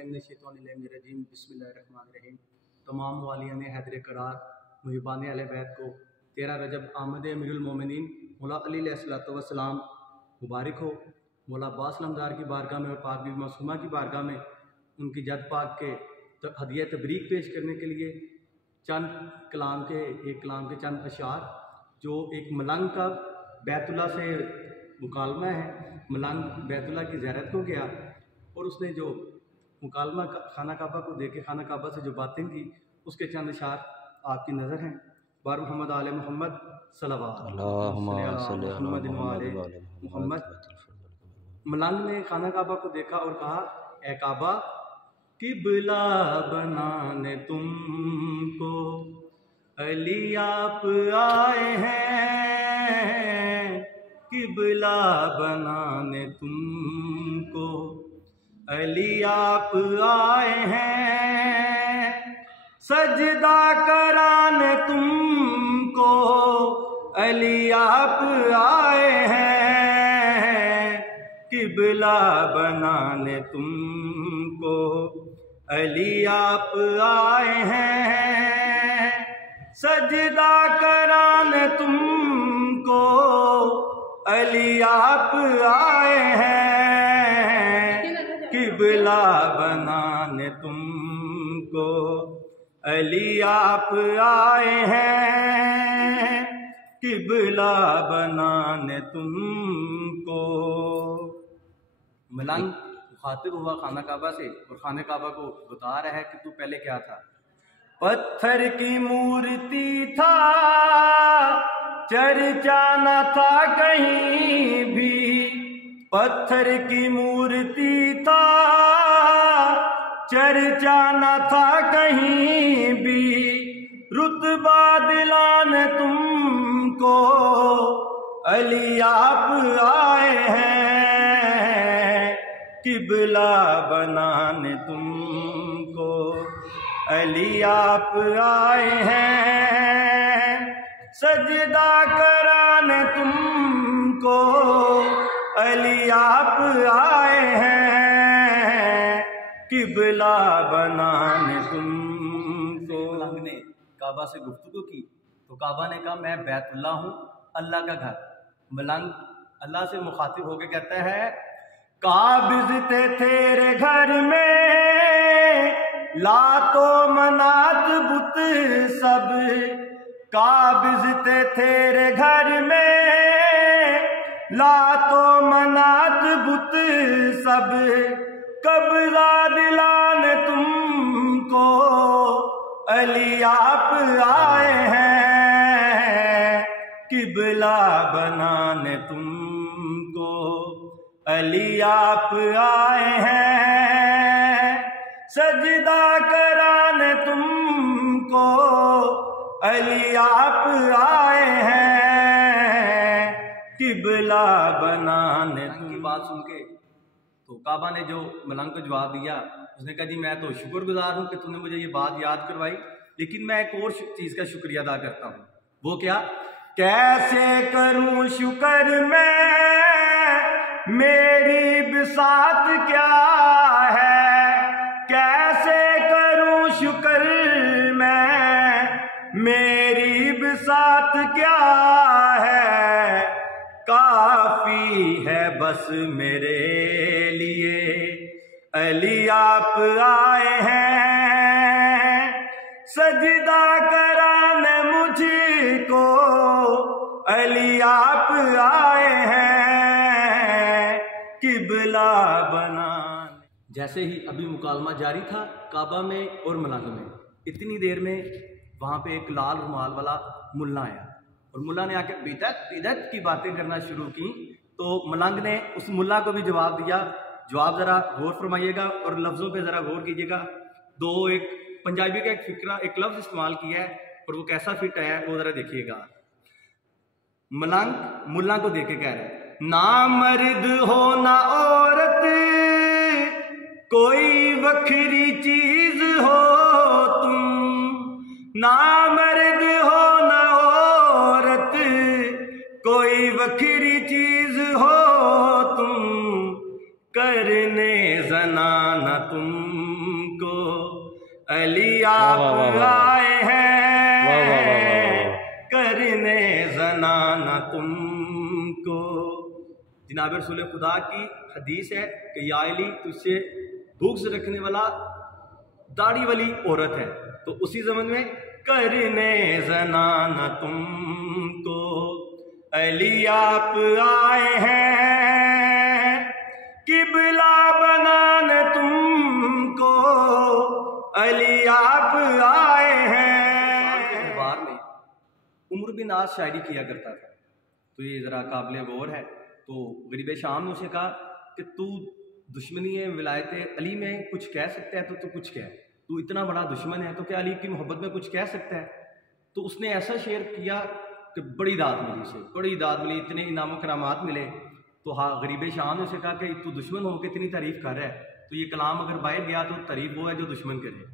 बिल्लाहि मिनश शैतानिर रजीम बिस्मिल्लाहिर्रहमानिर्रहीम। तमाम वालियान हैदर करार मुहिबान अहले बैत को 13 रजब आमद अमीरुल मोमिनीन मौला अली अलैहिस्सलाम मुबारक हो। मौला अब्बास लमदार की बारगाह में और पाक बीबी मासूमा की बारगाह में उनकी जद पाक के हदिया तबरीक पेश करने के लिए एक कलाम के चंद अशार जो एक मलंग का बैतुल्लाह से मुकालमा है। मलंग बैतुल्लाह की ज़ियारत को गया और उसने जो मुकालमा खाना काबा को देखे, खाना काबा से जो बातें की, उसके चंद अशार आपकी नज़र हैं। बार मोहम्मद आले मोहम्मद मोहम्मद। मलंग ने खाना काबा को देखा और कहा, ए काबा, किबला बनाने तुमको अली आप आए हैं। किबला बनाने तुमको अली आप आए हैं। सजदा कराने तुमको अली आप आए हैं। किबला बनाने तुमको अली आप आए हैं। सजदा कराने तुमको अली आप आए हैं। किबला बनाने तुमको अली आप आए हैं। किबला बनाने तुमको। मलंग मुखातिब हुआ खाना काबा से और खाना काबा को बता रहा है कि तू पहले क्या था। पत्थर की मूर्ति था, चर्चा न था कहीं भी। पत्थर की मूर्ति था, चर्चा न था कहीं भी। रुतबा दिलाने तुमको अली आप आए हैं। किबला बनाने तुमको अली आप आए हैं। सजदा कराने तुमको अली आप आए हैं। किबला बनाने तुमको। मलंग ने काबा से गुफ्तगू की तो काबा ने कहा, मैं बैतुल्लाह हूँ, अल्लाह का घर। मलंग अल्लाह से मुखातिब होकर कहता है, काबिज़ थे तेरे घर में लातो मनात बुत सब। काबिज़ थे तेरे घर में लातो मनात बुत सब। कब्ज़ा दिलाने तुमको अली आप आए हैं। किबला बनाने तुमको अली आप आए हैं। सजदा कराने तुमको अली आप आए हैं। किबला बनाने की बात सुन के तो काबा ने जो मलंग को जवाब दिया, उसने कहा, जी मैं तो शुक्रगुजार हूँ कि तूने मुझे ये बात याद करवाई, लेकिन मैं एक और चीज़ का शुक्रिया अदा करता हूँ। वो क्या? कैसे करूँ शुक्र मैं, मेरी बिसात क्या है। कैसे करूँ शुक्र मैं, मेरी बिसात क्या है। काफी है बस मेरे लिए अली आप आए हैं। सजदा कराने मुझको अली आप आए हैं। किबला बनाने। जैसे ही अभी मुकालमा जारी था काबा में और मलंग में, इतनी देर में वहाँ पे एक लाल रुमाल वाला मुल्ला आया और मुल्ला ने आके बिदअत की बातें करना शुरू की। तो मलंग ने उस मुल्ला को भी जवाब दिया। जवाब ज़रा गौर फरमाइएगा और लफ्ज़ों पे ज़रा गौर कीजिएगा। एक पंजाबी का एक फिक्रा, एक लफ्ज़ इस्तेमाल किया है और वो कैसा फिट आया है वो ज़रा देखिएगा। मलंग मुल्ला को देख के कह रहे हैं, ना मर्द हो ना औरत, कोई वखरी चीज हो तुम। ना मर्द हो ना औरत, कोई वखरी चीज हो तुम। करने ज़नाना तुम کو علی آپ آئے ہیں کرنے زنانہ تم کو۔ جناب رسول خدا کی حدیث ہے کہ یا علی تجھ سے بغض رکھنے والا داڑھی والی عورت ہے، تو اسی زمن میں کرنے زنانہ تم کو علی آپ آئے ہیں، قبلہ بنانے تم کو علی آپ آئے ہیں۔ دربار میں عمر بن عاص شاعری کیا کرتا تھا، تو یہ ذرا قابل غور ہے۔ تو غریب شام نے اسے کہا کہ تو دشمنی ولایت علی میں کچھ کہہ سکتا ہے تو کچھ کہہ، تو اتنا بڑا دشمن ہے تو کیا علی کی محبت میں کچھ کہہ سکتا ہے؟ تو اس نے ایسا شعر کیا کہ بڑی داد ملی، اسے بڑی داد ملی، اتنے انعام و کرامات ملے۔ تو ہاں غریب شام نے اسے کہا کہ تو دشمن ہو کے اتنی تعریف کر رہا ہے، تو یہ کلام اگر باہر گیا تو تعریف وہ ہے جو دشمن کرے۔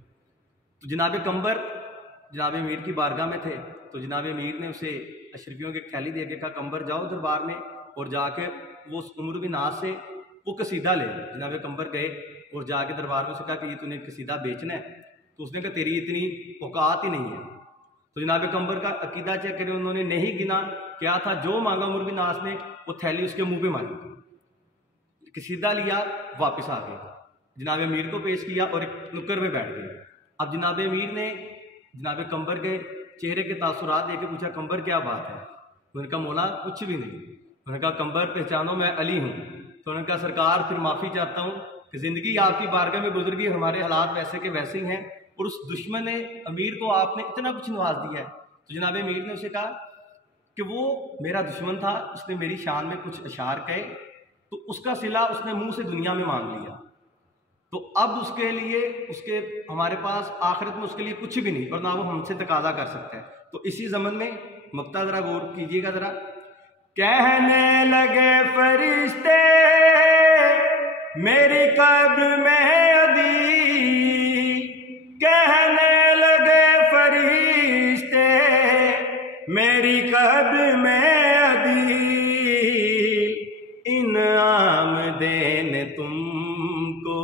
تو جناب قمبر جناب امیر کی بارگاہ میں تھے، تو جناب امیر نے اسے اشرفیوں کے تھیلی دے کے کہا قمبر جاؤ دربار میں اور جا کے وہ عمر بن عاص سے وہ قصیدہ لے۔ جناب قمبر گئے اور جا کے دربار میں اسے کہا کہ یہ تو نے قصیدہ بیچنا ہے، تو اس نے کہا تیری اتنی اوقات ہی نہیں ہے۔ تو جناب قمبر کا عقیدہ چیک کرے، انہوں نے نہیں گنا، کیا تھا جو مانگا عمر بن عاص نے وہ تھیلی اس کے منہ پہ ماری، قصیدہ لیا واپس آ گئے، جناب امیر کو پیش کیا اور ایک نکر میں بیٹھ گئے۔ اب جناب امیر نے جناب قمبر کے چہرے کے تاثرات دے کے پوچھا قمبر کیا بات ہے؟ انہوں نے کہا مولا کچھ بھی نہیں۔ انہوں نے کہا قمبر پہچانو میں علی ہوں۔ تو انہوں نے کہا سرکار پھر معافی چاہتا ہوں کہ زندگی آپ کی بارگاہ میں گزر گئی، ہمارے حالات ویسے کے ویسے ہی ہیں، اور اس دشمن امیر کو آپ نے اتنا کچھ نواز دیا ہے۔ تو جناب امیر نے اسے کہا کہ وہ میرا دشمن تھا، اس نے میری شان میں کچھ اشعار کہے، تو اس کا صلہ اس نے منہ سے دنیا میں مانگ لیا، تو اب اس کے لیے ہمارے پاس آخرت میں اس کے لیے کچھ بھی نہیں، اور نہ وہ ہم سے تقاضا کر سکتا ہے۔ تو اسی زمن میں مقطع ذرا غور کیجیے گا ذرا، کہنے لگے فرشتے میری قبر میں عدیل، کہنے لگے فرشتے میری قبر میں عدیل، انعام دینے تم کو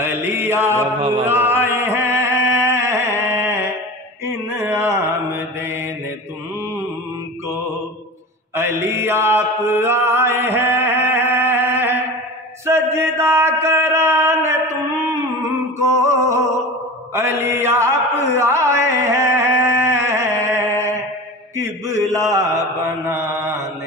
علی آپ آئے ہیں، انعام دینے تم کو علی آپ آئے ہیں، سجدہ کرانے تم کو علی آپ آئے ہیں، قبلہ بنانے